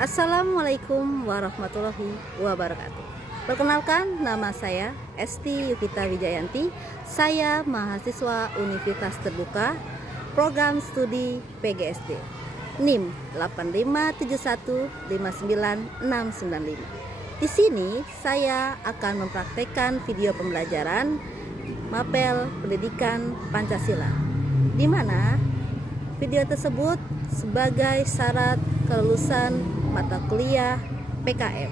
Assalamualaikum warahmatullahi wabarakatuh. Perkenalkan, nama saya Esti Yukita Wijayanti. Saya mahasiswa Universitas Terbuka, Program Studi PGSD, NIM 857159695. Di sini saya akan mempraktekkan video pembelajaran Mapel Pendidikan Pancasila, di mana video tersebut sebagai syarat kelulusan mata kuliah PKM.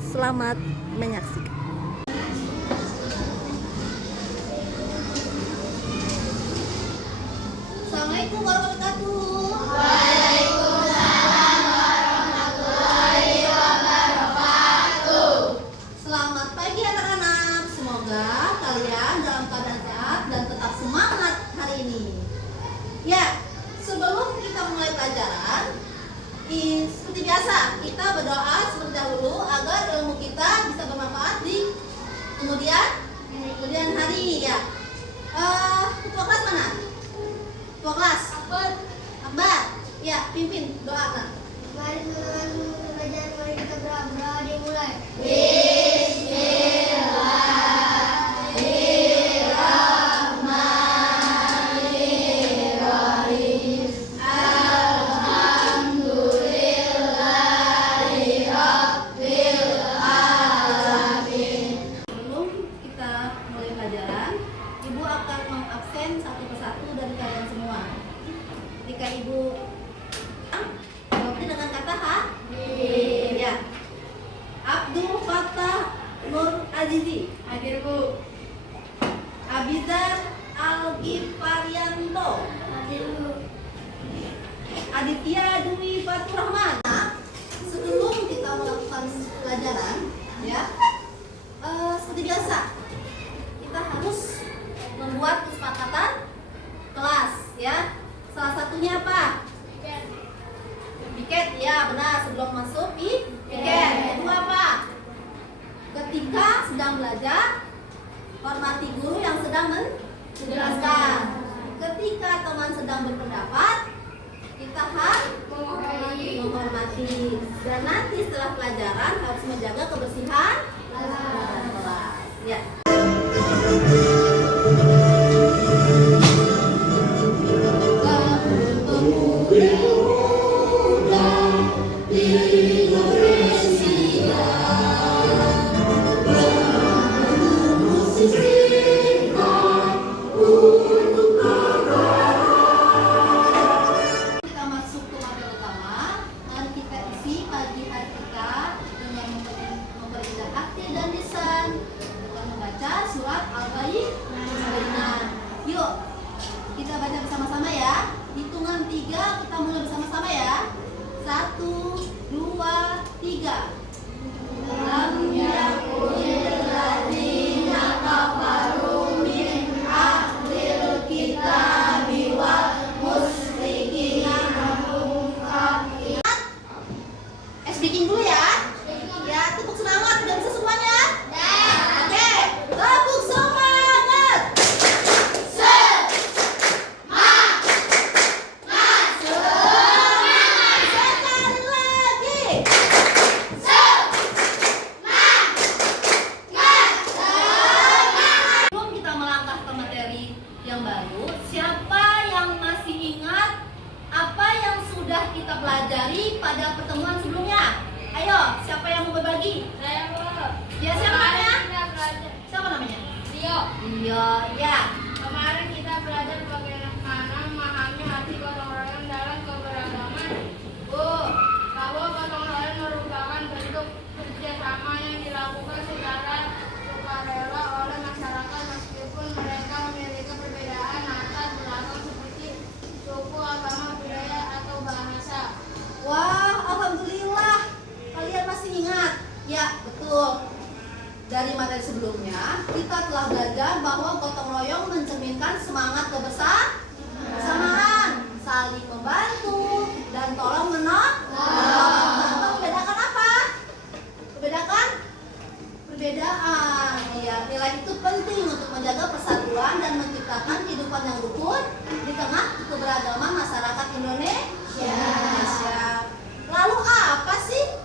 Selamat menyaksikan. Assalamualaikum warahmatullahi wabarakatuh. Waalaikumsalam warahmatullahi wabarakatuh. Selamat pagi anak-anak. Semoga kalian dalam keadaan sehat dan tetap semangat hari ini. Ya, sebelum kita mulai pelajaran, seperti biasa kita berdoa seperti dahulu agar ilmu kita bisa bermanfaat di kemudian hari ya. Ketua kelas mana? Ketua kelas? Akbar. Ya, pimpin doa. Mari teman-teman belajar, mari kita berdoa dimulai. Ibu akan mengabsen satu persatu dari kalian semua. Ketika Ibu jawabnya dengan kata ya. Abdul Fattah Nur Azizi. Hadir, Bu. Abizar Al-Ghifarianto. Hadir, Bu. Aditya Dwi Faturrahman. Sebelum kita melakukan pelajaran ya, seperti biasa kita harus membuat kesepakatan kelas ya. Salah satunya apa? Piket ya, benar, sebelum masuk piket. Kedua apa? Ketika sedang belajar, hormati guru yang sedang menjelaskan. Ketika teman sedang berpendapat, kita harus menghormati. Dan nanti setelah pelajaran harus menjaga kebersihan kelas. Ya. Yuk, kita baca bersama-sama ya. Hitungan 3 kita mulai bersama-sama ya. 1, 2, 3. Lam yakunil ladzina kafaru min ahlil kitabi wal musyrikina speaking dulu ya. Ya, tepuk semangat. Udah bisa semuanya? Oke, tepuk semangat. Yang baru, siapa yang masih ingat apa yang sudah kita pelajari pada pertemuan sebelumnya? Ayo, siapa yang mau berbagi? Saya, Bu. Ya, siapa namanya? Siapa namanya? Rio, ya. Kemarin kita belajar bagaimana memahami arti gotong royong dalam keberagaman. Bu, bahwa gotong royong merupakan bentuk kerjasama yang dilakukan secara sukarela oleh masyarakat meskipun mereka memiliki perbedaan latar belakang seperti suku, agama, budaya, atau bahasa. Wah, alhamdulillah kalian masih ingat. Ya, betul. Dari materi sebelumnya kita telah belajar bahwa gotong royong mencerminkan semangat kebersamaan, saling membantu dan tolong menolong. Membedakan apa? Perbedaan. Ya, nilai itu penting untuk menjaga persatuan dan menciptakan kehidupan yang rukun di tengah keberagaman masyarakat Indonesia. Lalu apa sih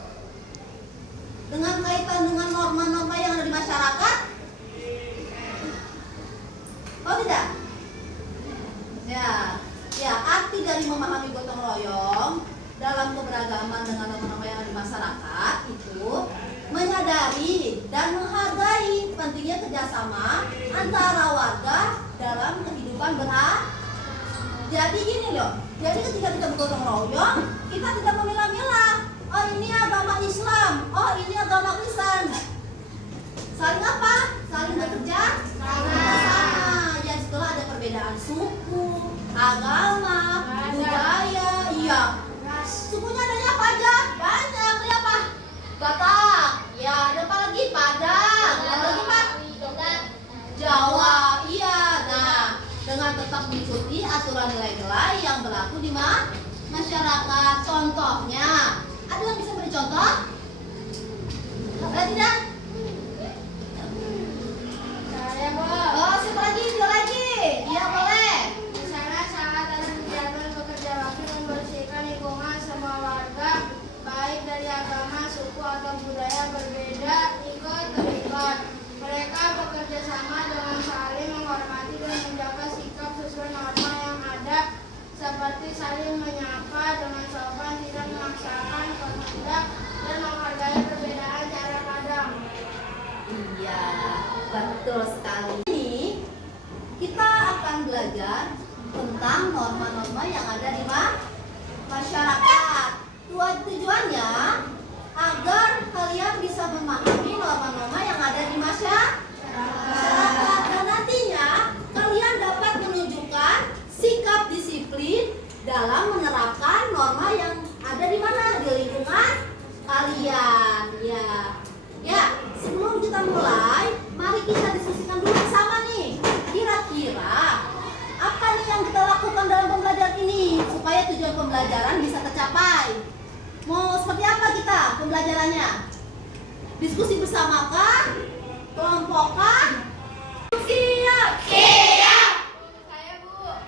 dalam keberagaman dengan norma-norma yang ada di masyarakat itu menyadari dan menghargai pentingnya kerjasama antara warga dalam kehidupan Jadi gini loh, jadi ketika kita bergotong royong, kita tidak memilah-milah. Oh ini agama Islam, oh ini agama Kristen. Saling apa? Saling bekerja sama. Ya setelah ada perbedaan suku, agama, budaya, iya. Sukunya adanya apa aja? Banyak. Ada apa? Batak. Ya, ada apa lagi? Padang. Ada lagi Pak? Jawa. Iya. Nah, dengan tetap mengikuti aturan nilai-nilai yang berlaku di masyarakat. Contohnya, ada yang bisa beri contoh? Ada tidak? Saya, Bu. Oh, siapa lagi? Siapa lagi? Iya, boleh. Di sana sangat ada kegiatan bekerja bakti membersihkan lingkungan semua warga, baik dari agama, suku atau budaya berbeda, ikut terlibat. Mereka bekerja sama dengan saling menghormati dan menjaga sikap sesuai norma yang ada, seperti saling menyapa dengan sopan, tidak memaksakan kehendak, dan menghargai perbedaan cara pandang. Iya, betul sekali. Ini kita akan belajar tentang norma-norma yang ada di masyarakat. Tujuannya agar kalian bisa memahami norma-norma yang ada di masyarakat dan nantinya kalian dapat menunjukkan sikap disiplin dalam menerapkan norma yang ada di mana, di lingkungan kalian. Ya, sebelum kita mulai, mari kita diskusikan dulu bersama nih. Kira-kira apa nih yang kita lakukan dalam pembelajaran ini supaya tujuan pembelajaran bisa tercapai? Mau seperti apa kita pembelajarannya? Diskusi bersama kah? Kelompok kah? Siap. Saya, Bu.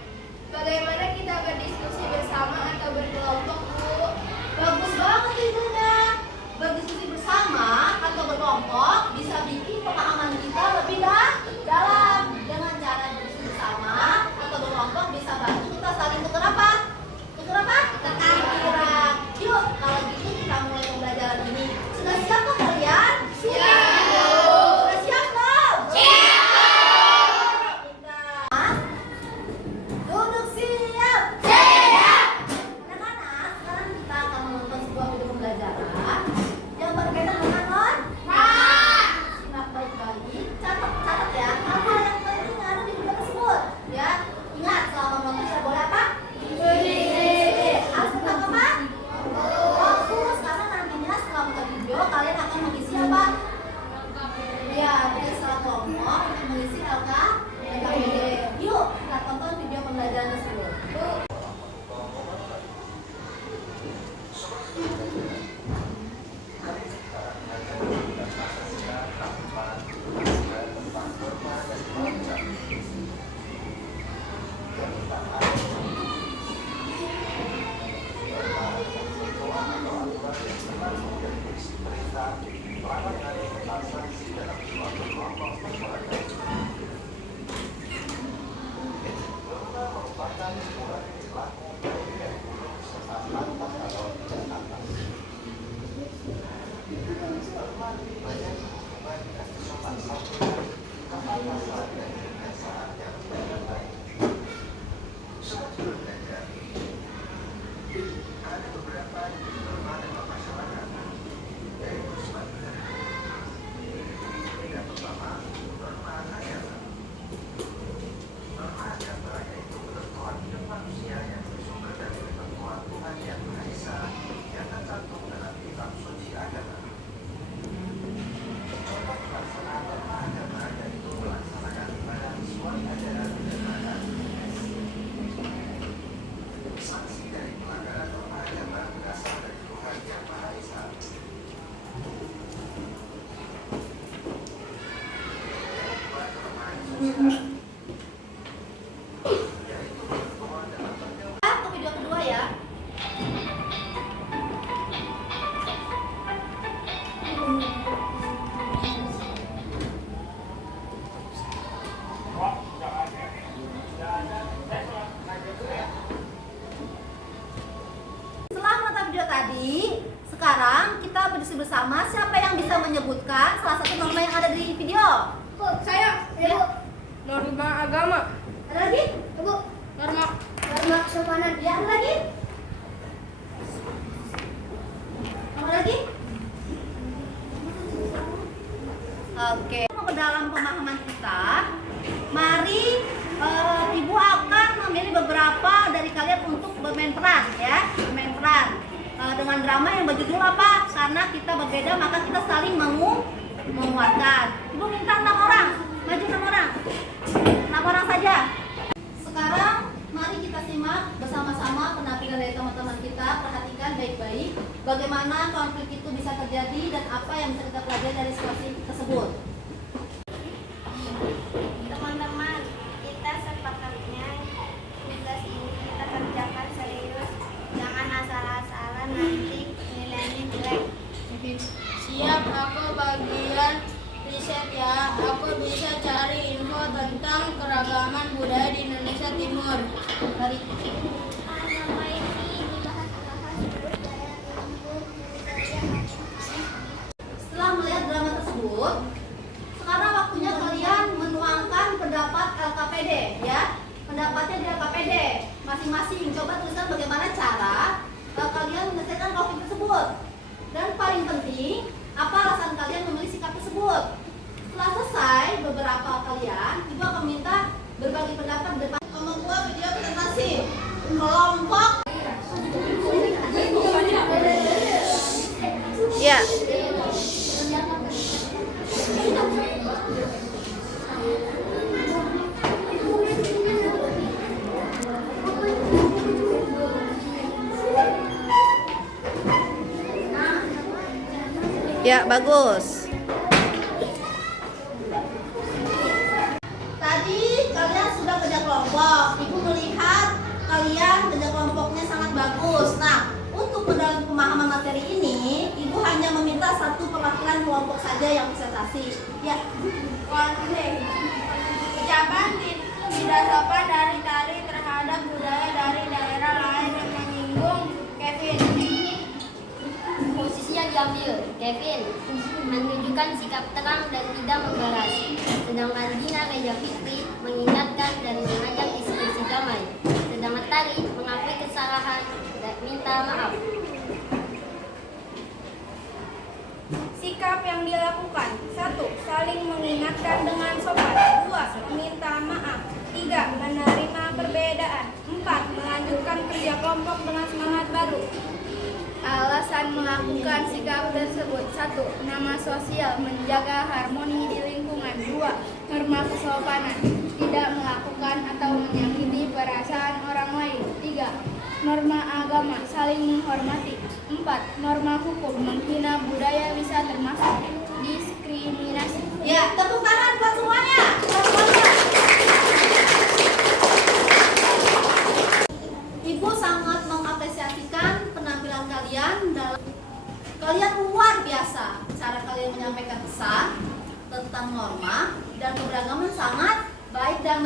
Bagaimana kita berdiskusi bersama atau berkelompok, Bu? Bagus banget idenya. Berdiskusi bersama atau berkelompok bisa bikin pemahaman kita lebih dalam. Dengan cara berdiskusi bersama atau berkelompok bisa bantu kita saling tukar apa? Tukar pikiran. Yuk, kalau gitu kita mulai pembelajaran ini. Sudah siap kok kalian? Sudah siap belum? Pintar. Duduk siap. Anak-anak, sekarang kita akan menonton sebuah video pembelajaran yang berkaitan dengan norma. Simak baik-baik, catat ya hal-hal yang penting ada di video tersebut. Ya, ingat selama menonton saya boleh apa? Harus tetap apa? Fokus, karena nantinya setelah menonton video kalian akan mengisi apa? Ya, mungkin setelah kelompok untuk mengisi LKPD. Yuk, kita tonton video pembelajaran tersebut. Ke video kedua ya. Setelah menonton video tadi, diskusi bersama. Siapa yang bisa menyebutkan salah satu norma yang ada di video? Saya. Ya. Norma agama. Ada lagi? Ibu. Norma kesopanan. Ya, ada lagi? Ada lagi? Oke. Ke dalam pemahaman kita, mari Ibu akan memilih beberapa dari kalian untuk bermain peran, ya, bermain peran dengan drama yang berjudul apa? Karena kita berbeda, maka kita saling menguatkan. Ibu minta 6 orang, maju 6 orang, 6 orang saja. Sekarang mari kita simak bersama-sama penampilan dari teman-teman kita. Perhatikan baik-baik bagaimana konflik itu bisa terjadi dan apa yang bisa kita pelajari dari situasi tersebut. Teman-teman, kita sepakatnya tugas ini kita kerjakan serius, jangan asal-asalan nanti nilainya jelek. Siap, aku bagian riset ya. Aku bisa cari info tentang keragaman budaya di Indonesia Timur. Mari. Nama ini dibahas-bahas budaya timbul budaya Setelah melihat drama tersebut, sekarang waktunya kalian menuangkan pendapat LKPD, ya. Pendapatnya di LKPD masing-masing. Coba tuliskan bagaimana cara kalian menyelesaikan konflik tersebut. Dan paling penting, apa alasan kalian memilih sikap tersebut. Setelah selesai beberapa kalian, Ibu akan minta berbagi pendapat di depan membuat video presentasi kelompok. Ya. Ya, bagus. Tadi kalian sudah kerja kelompok. Ibu melihat kalian kerja kelompoknya sangat bagus. Nah, untuk dalam pemahaman materi ini, Ibu hanya meminta satu perwakilan kelompok saja yang presentasi. Ya. Konflik. Ucapan tidak sopan dari tari terhadap budaya dari daerah lain yang menyinggung Kevin. Posisi yang diambil, Kevin menunjukkan sikap terang dan tidak membalas. Sedangkan Dina Reja Fitri mengingatkan dan mengajak diskusi damai. Sedangkan Tari mengakui kesalahan dan minta maaf. Sikap yang dilakukan: 1. Saling mengingatkan dengan sopan. 2. Meminta maaf. 3. Menerima perbedaan. 4. Melanjutkan kerja kelompok dengan semangat baru. Alasan melakukan sikap tersebut: 1. Nama sosial, menjaga harmoni di lingkungan. 2. Norma kesopanan, tidak melakukan atau menyakiti perasaan orang lain. 3. Norma agama, saling menghormati. 4. Norma hukum, menghina budaya bisa termasuk diskriminasi. Ya, tepuk tangan buat semuanya. Semuanya. Ibu sangat mengapresiasikan penampilan kalian dalam kalian luar biasa. Cara kalian menyampaikan pesan tentang norma dan keberagaman sangat baik dan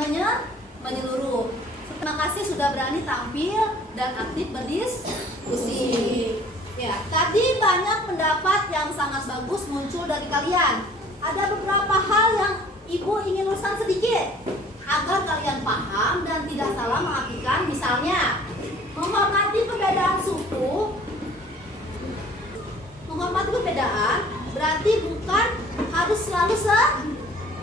menyeluruh. Terima kasih sudah berani tampil dan aktif berdiskusi. Ya, tadi banyak pendapat yang sangat bagus muncul dari kalian. Ada beberapa hal yang Ibu ingin luruskan sedikit agar kalian paham dan tidak salah mengartikan. Misalnya, menghormati perbedaan suku. Menghormati perbedaan berarti bukan harus selalu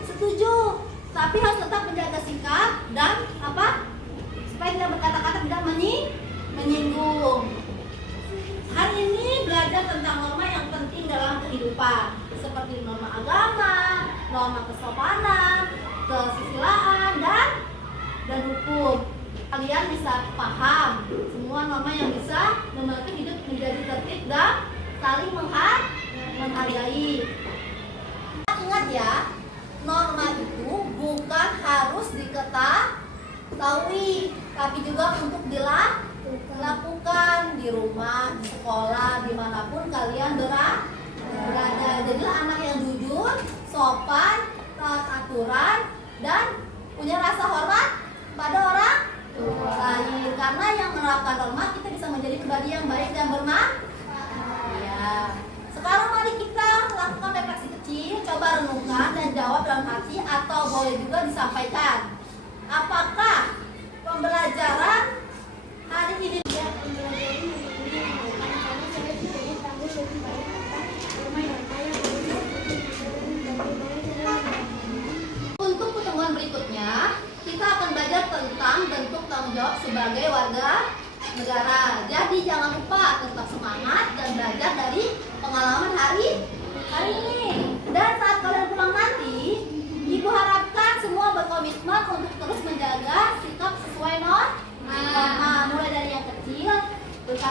setuju, tapi harus tetap menjaga sikap dan apa? Supaya tidak berkata-kata tidak menyinggung. Hari ini belajar tentang norma yang penting dalam kehidupan, seperti norma agama, norma kesopanan, kesusilaan, dan hukum. Kalian bisa paham semua norma yang bisa membantu hidup menjadi tertib dan saling menghargai. Ingat ya, norma itu bukan harus diketahui, tapi juga untuk dilakukan di rumah, di sekolah, dimanapun kalian berada. Jadilah anak yang jujur, sopan, taat aturan, dan punya rasa hormat pada orang lain. Karena yang menerapkan norma, kita bisa menjadi pribadi yang baik dan bermanfaat. Ya. Sekarang mari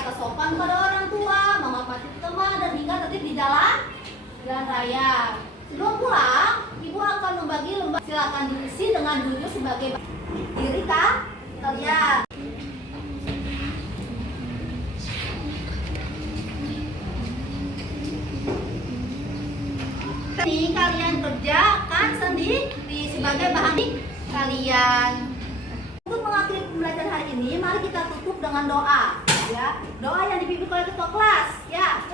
berkata sopan pada orang tua, menghormati teman, dan hingga tertib di jalan raya. Sebelum pulang, ibu akan membagi lembar. Silakan diisi dengan jujur sebagai diri kalian. Ini kalian kerjakan sendiri sebagai bahan kalian. Untuk mengakhiri pembelajaran hari ini, mari kita tutup dengan doa. Ya, doa yang dipimpin oleh ketua kelas. Ya.